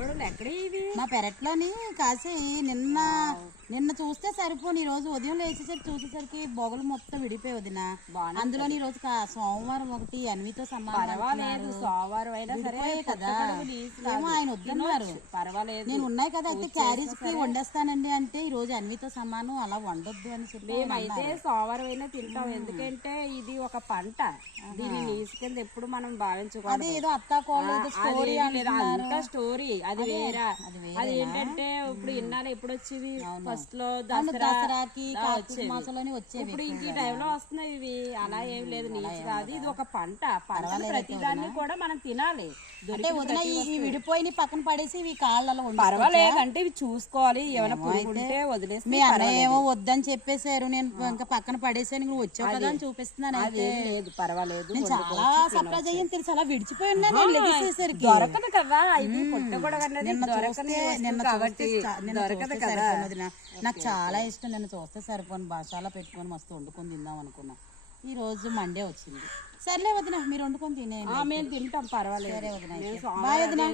గోంగూరలు ఎక్కడ ఇవి? మా పెరట్లోని కాసి నిన్న చూస్తే సరిపోని ఈ రోజు ఉదయం లేచేసరికి చూసేసరికి బొగలు మొత్తం విడిపోయి వదిన. అందులో ఈ రోజు సోమవారం ఒకటి అన్వితో పర్వాలేదు, సోమవారం అయినా సరే కదా. ఏమో ఆయన వద్దన్నారు. పర్వాలేదు, నేను ఉన్నాయి కదా అయితే క్యారేజ్ కి వండేస్తానండి అంటే ఈ రోజు అన్వితో సమానం అలా వండొద్దు అని చెప్పి మేమైతే సోమవారం అయినా తింటాం. ఎందుకంటే ఇది ఒక పంట, దీన్ని నీసు కింద ఎప్పుడు మనం భావించుకోవాలి. ఏదో అత్తాకోళ్ళు స్టోరీ అంతా స్టోరీ, అది వేరే. అది ఏంటంటే ఇప్పుడు ఇన్నాళ్ళు ఎప్పుడు వచ్చేవి? ఫస్ట్ లో దసరాకి మాసంలోనే వచ్చేవి. ఇప్పుడు ఈ టైంలో వస్తున్నాయి ఇవి. అలా ఏం లేదు, నీచు కాదు. ఇది ఒక పంట. పంట ప్రతిదాన్ని కూడా మనం తినాలి. విడిపోయి పక్కన పడేసి ఇవి కాళ్ళలో పర్వాలేదు అంటే ఇవి చూసుకోవాలి. ఏమైనా పురుగుంటే వదిలేసి. మీ అన్నయ్య ఏమో వద్దని చెప్పేశారు, నేను ఇంకా పక్కన పడేసాను, నువ్వు వచ్చావు కదా అని చూపిస్తున్నాను. లేదు పర్వాలేదు, నేను చాలా సర్ప్రైజ్ అయ్యాను తెలుసు. అలా విడిచిపోయి ఉన్నాను లెగిసేసరికి. దొరకదు కదా ఇది, పుట్టగొడగన్నది నిన్న దొరకదు కదా. నాకు చాలా ఇష్టం. నిన్న చూస్తే సరిపోను బాసాలా పెట్టుకొని మస్తు వండుకొని తిందాం అనుకున్నా. ఈ రోజు మండే వచ్చింది. సర్లే వదిన, మీరు వండుకొని తినేయండి. మేము తింటాం, పర్వాలేదు. సరే వదిన, బాయ్ వదిన.